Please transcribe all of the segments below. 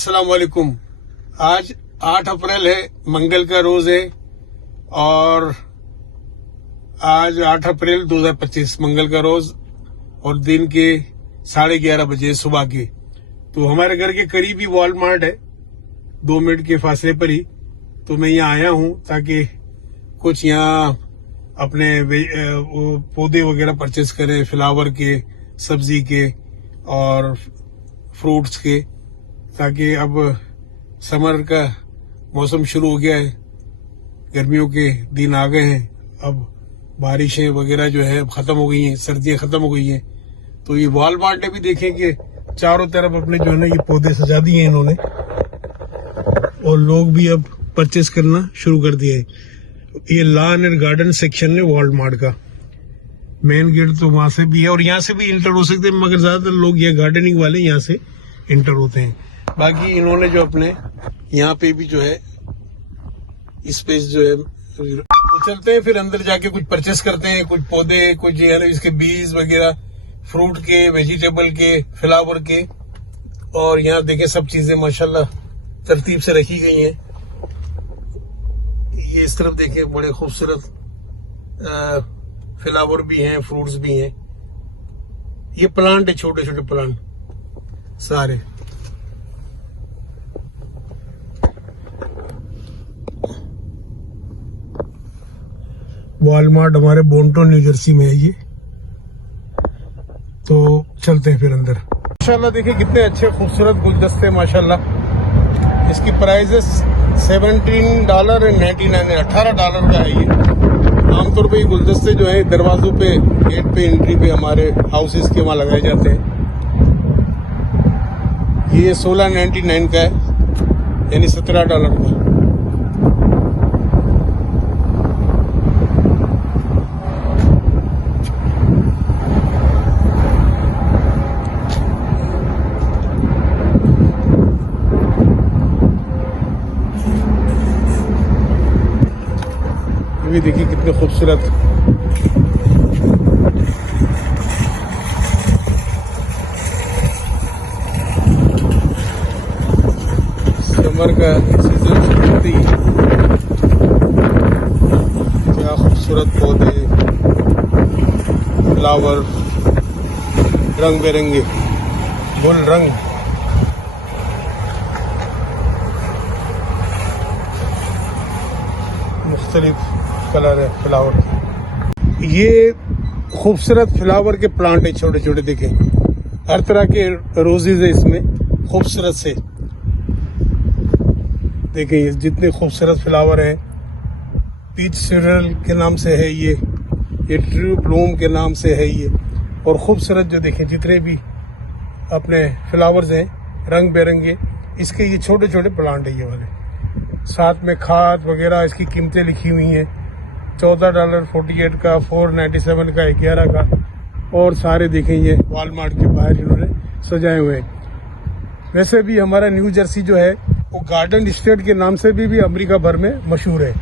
अस्सलाम वालेकुम। आज 8 अप्रैल है, मंगल का रोज है और आज 8 अप्रैल 2025 मंगल का रोज और दिन के 11:30 बजे सुबह के। तो हमारे घर के करीब ही वॉलमार्ट है, 2 मिनट के फासले पर ही। तो मैं यहाँ आया हूँ ताकि कुछ यहाँ अपने पौधे वगैरह परचेस करें, फ्लावर के, सब्जी के और फ्रूट्स के, ताकि अब समर का मौसम शुरू हो गया है, गर्मियों के दिन आ गए हैं। अब बारिशें वगैरह जो है खत्म हो गई हैं, सर्दियां खत्म हो गई हैं। तो ये वॉलमार्ट ने भी देखें कि चारों तरफ अपने जो है ना ये पौधे सजा दिए हैं इन्होंने, और लोग भी अब परचेस करना शुरू कर दिए हैं। ये लॉन एंड गार्डन सेक्शन है वॉलमार्ट का। मेन गेट तो वहां से भी है और यहाँ से भी इंटर हो सकते हैं, मगर ज्यादातर लोग ये गार्डनिंग वाले यहाँ से इंटर होते हैं। बाकी इन्होंने जो अपने यहाँ पे भी जो है स्पेस जो है, तो चलते हैं फिर अंदर जाके कुछ परचेस करते हैं, कुछ पौधे, कुछ इसके बीज वगैरह, फ्रूट के, वेजिटेबल के, फ्लावर के। और यहाँ देखें सब चीजें माशाल्लाह तरतीब से रखी गई हैं। ये इस तरफ देखें, बड़े खूबसूरत फ्लावर भी हैं, फ्रूट्स भी हैं। ये प्लांट है, छोटे छोटे प्लांट सारे। वॉलमार्ट हमारे बोंटन न्यू जर्सी में है ये। तो चलते हैं फिर अंदर। माशाल्लाह देखिए कितने अच्छे खूबसूरत गुलदस्ते माशाल्लाह। इसकी प्राइसेस $17.99 $18 का है ये। आमतौर पे ये गुलदस्ते जो है दरवाजों पे, गेट पे, एंट्री पे हमारे हाउसेस के वहां लगाए जाते हैं। ये $16.99 का है, यानी $17 का। ये देखिए कितने खूबसूरत समर का सीजन शुरू होती है। क्या खूबसूरत पौधे, फ्लावर, रंग बिरंगे गुल रंग। मुख्तलिफ कलर है फ्लावर के। ये खूबसूरत फ्लावर के प्लांट है, छोटे छोटे देखें, हर तरह के रोजेज है इसमें, खूबसूरत से। देखिए जितने खूबसूरत फ्लावर हैं, पीच सिरल के नाम से है ये ट्रू ब्लूम के नाम से है ये। और खूबसूरत जो देखें जितने भी अपने फ्लावर्स हैं रंग बिरंगे, इसके ये छोटे छोटे प्लांट है ये वाले। साथ में खाद वगैरह इसकी कीमतें लिखी हुई हैं, $14.48 का, $4.97 का, 11 का। और सारे देखें ये वॉलमार्ट के बाहर इन्होंने सजाए हुए हैं। वैसे भी हमारा न्यू जर्सी जो है वो गार्डन स्टेट के नाम से भी अमेरिका भर में मशहूर है।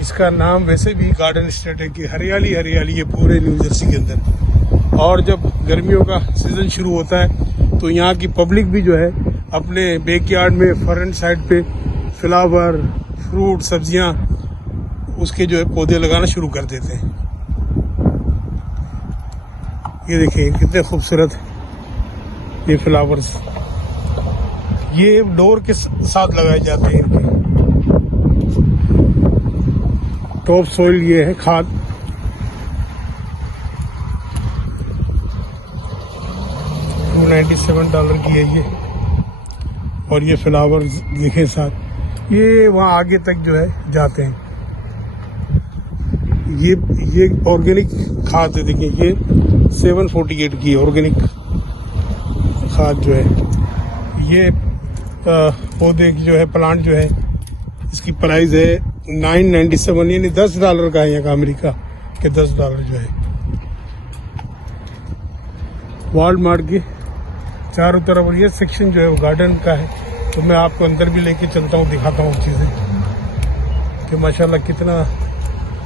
इसका नाम वैसे भी गार्डन स्टेट है कि हरियाली हरियाली है पूरे न्यू जर्सी के अंदर। और जब गर्मियों का सीजन शुरू होता है तो यहाँ की पब्लिक भी जो है अपने बैकयार्ड में, फ्रंट साइड पे फ्लावर, फ्रूट, सब्जियां, उसके जो है पौधे लगाना शुरू कर देते हैं। ये देखिए कितने खूबसूरत ये फ्लावर्स, ये डोर के साथ लगाए जाते हैं इनके। टॉप सोइल ये है खाद। $97 की है ये। और ये फ्लावर्स देखे साथ, ये वहाँ आगे तक जो है जाते हैं। ये ऑर्गेनिक खाद है, देखिए ये 748 की ऑर्गेनिक खाद जो है। ये पौधे की जो है, प्लांट जो है, इसकी प्राइस है $9.97, यानी $10 का है यहाँ का, अमेरिका के $10 जो है। वॉलमार्ट के चारों तरफ ये सेक्शन जो है वो गार्डन का है। तो मैं आपको अंदर भी लेके चलता हूँ, दिखाता हूँ चीजें कि माशाल्लाह कितना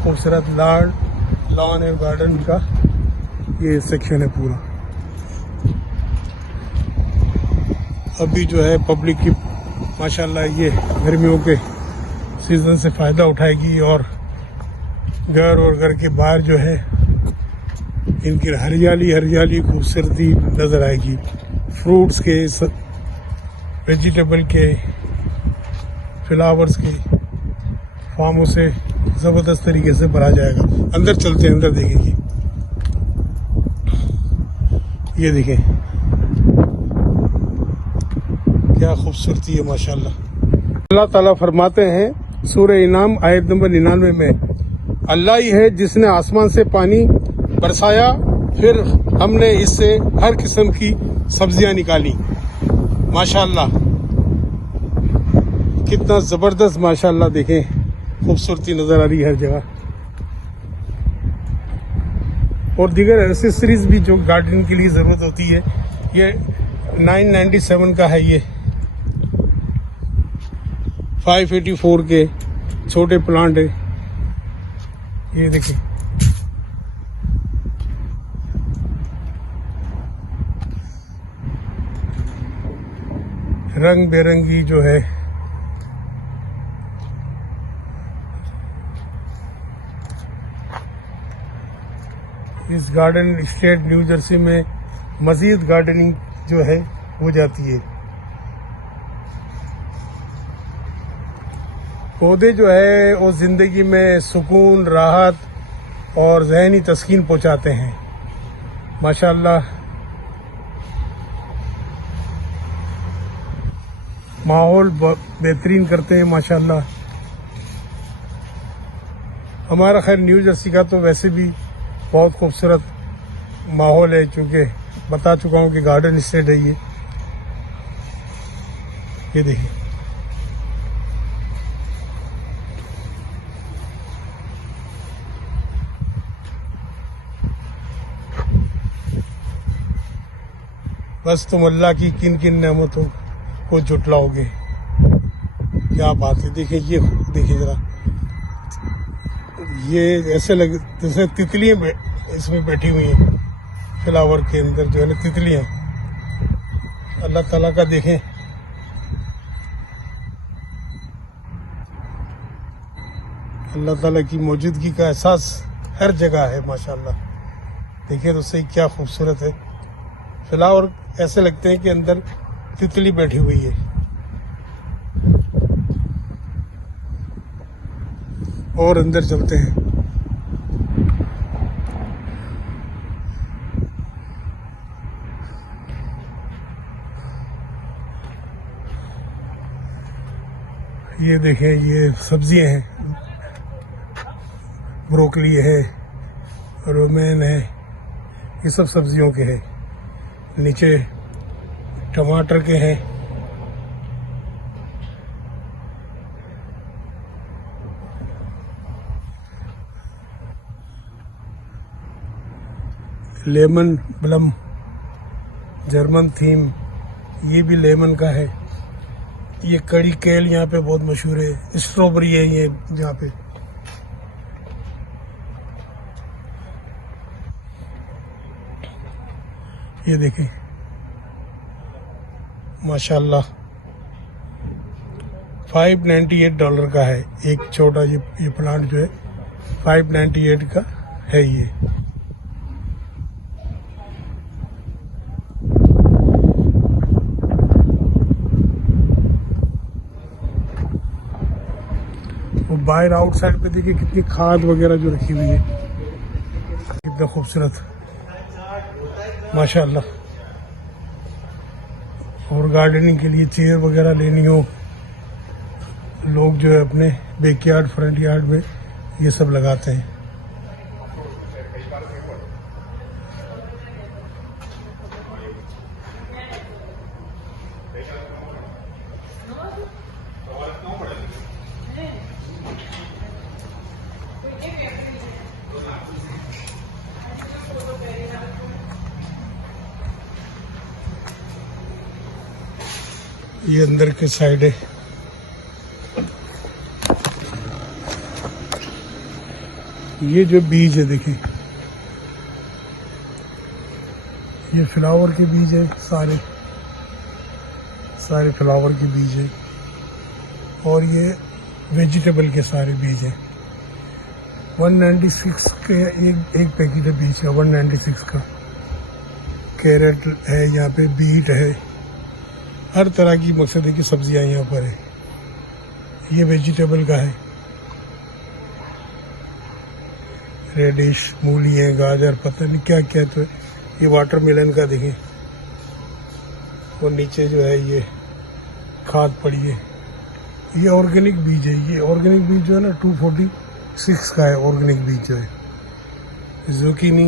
खूबसूरत लॉन एंड गार्डन का ये सेक्शन है पूरा। अभी जो है पब्लिक की माशाल्लाह ये गर्मियों के सीजन से फ़ायदा उठाएगी और घर और घर के बाहर जो है इनकी हरियाली खूबसूरती नज़र आएगी। फ्रूट्स के, वेजिटेबल के, फ्लावर्स के फार्मों से ज़बरदस्त तरीके से भरा जाएगा। अंदर चलते हैं, अंदर देखेंगे। ये देखें क्या खूबसूरती है माशाल्लाह। अल्लाह ताला फरमाते हैं सूरह इनाम आयत नंबर 99 में, अल्लाह ही है जिसने आसमान से पानी बरसाया, फिर हमने इससे हर किस्म की सब्जियां निकाली। माशाल्लाह कितना जबरदस्त माशाल्लाह, देखें खूबसूरती नजर आ रही है हर जगह। और दीगर एक्सेसरीज भी जो गार्डनिंग के लिए जरूरत होती है, ये 997 का है। ये 584 के छोटे प्लांट है। ये देखिए रंग बेरंगी जो है इस गार्डन स्टेट न्यू जर्सी में मजीद गार्डनिंग जो है हो जाती है। पौधे जो है वो जिंदगी में सुकून, राहत और ज़हनी तस्कीन पहुंचाते हैं। माशाल्लाह माहौल बेहतरीन करते हैं माशाल्लाह। हमारा खैर न्यू जर्सी का तो वैसे भी बहुत खूबसूरत माहौल है, चूँकि बता चुका हूँ कि गार्डन स्टेट है ये देखिए बस तुम अल्लाह की किन किन नेमतों को जुटलाओगे। क्या बात है। देखिए ये देखिए जरा, ये ऐसे लगे जैसे तितलियां इसमें बैठी हुई हैं। फ्लावर के अंदर जो है ना तितलियां। अल्लाह ताला का देखें अल्लाह ताला की मौजूदगी का एहसास हर जगह है माशाल्लाह। देखिए तो सही क्या खूबसूरत है। फ्लावर ऐसे लगते हैं कि अंदर तितली बैठी हुई है। और अंदर चलते हैं। ये देखें ये सब्जियां हैं, ब्रोकली है, रोमेन है, ये सब सब्जियों के हैं। नीचे टमाटर के हैं। लेमन ब्लम जर्मन थीम, ये भी लेमन का है। ये कड़ी केल यहाँ पे बहुत मशहूर है। स्ट्रॉबेरी है ये यहाँ पे। ये देखें माशाल्लाह $598 का है एक छोटा ये प्लांट जो है 598 का है ये। वो बाहर आउटसाइड पे देखिए कितनी खाद वगैरह जो रखी हुई है, कितना खूबसूरत माशाल्लाह। और गार्डनिंग के लिए चेयर वगैरह लेनी हो, लोग जो है अपने बैकयार्ड फ्रंट यार्ड में ये सब लगाते हैं। ये अंदर के साइड है। ये जो बीज है देखिए, ये फ्लावर के बीज है सारे। सारे फ्लावर के बीज हैं और ये वेजिटेबल के सारे बीज हैं। 196 के एक पैकेट है बीज का, 196 का। कैरेट है यहाँ पे, बीट है, हर तरह की मकसद है कि सब्जियां यहाँ पर है। ये वेजिटेबल का है, रेडिश, मूली है, गाजर, पता नहीं क्या क्या। तो ये वाटरमेलन का देखिए, और नीचे जो है ये खाद पड़ी है। ये ऑर्गेनिक बीज है। ये ऑर्गेनिक बीज जो है ना 246 का है ऑर्गेनिक बीज जो है। जुकीनी,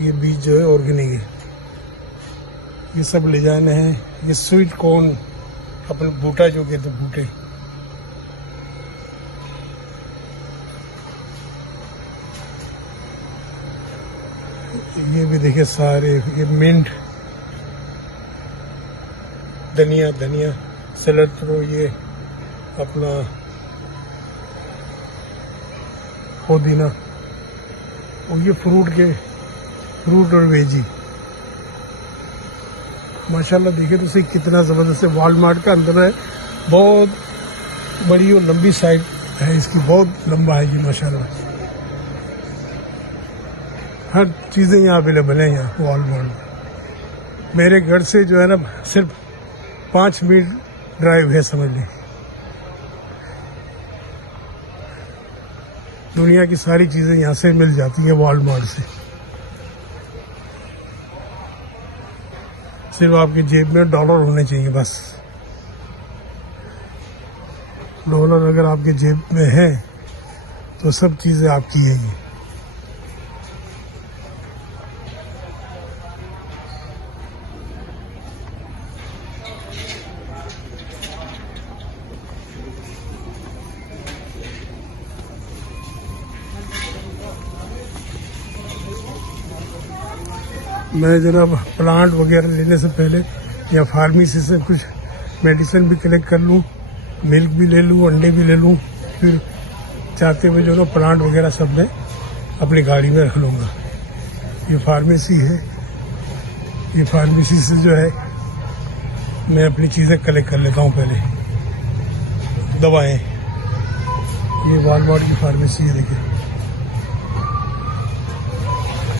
ये बीज जो है ऑर्गेनिक है। ये सब ले जाने हैं। ये स्वीट कॉर्न, अपने बूटा जो कहते बूटे, ये भी देखिए सारे। ये मिंट, धनिया, सिलैंट्रो, ये अपना पुदीना, और ये फ्रूट और वेजी। माशाल्लाह देखिए तो सही कितना जबरदस्त है। वॉलमार्ट का अंदर है, बहुत बड़ी और लंबी साइड है इसकी, बहुत लंबा है जी माशाल्लाह। हर चीज़ें यहाँ अवेलेबल है यहाँ वॉलमार्ट। मेरे घर से जो है ना सिर्फ 5 मिनट ड्राइव है, समझ लें। दुनिया की सारी चीज़ें यहाँ से मिल जाती हैं वॉलमार्ट से। सिर्फ आपकी जेब में डॉलर होने चाहिए बस। डॉलर अगर आपके जेब में है तो सब चीज़ें आपकी हैं ये। मैं जनाब प्लांट वगैरह लेने से पहले या फार्मेसी से कुछ मेडिसिन भी कलेक्ट कर लूँ, मिल्क भी ले लूँ, अंडे भी ले लूँ, फिर चाहते हुए जो ना प्लांट वगैरह सब मैं अपनी गाड़ी में रख लूँगा। ये फार्मेसी है। ये फार्मेसी से जो है मैं अपनी चीज़ें कलेक्ट कर लेता हूँ पहले, दवाएं। ये वॉलमार्ट की फार्मेसी है देखिए।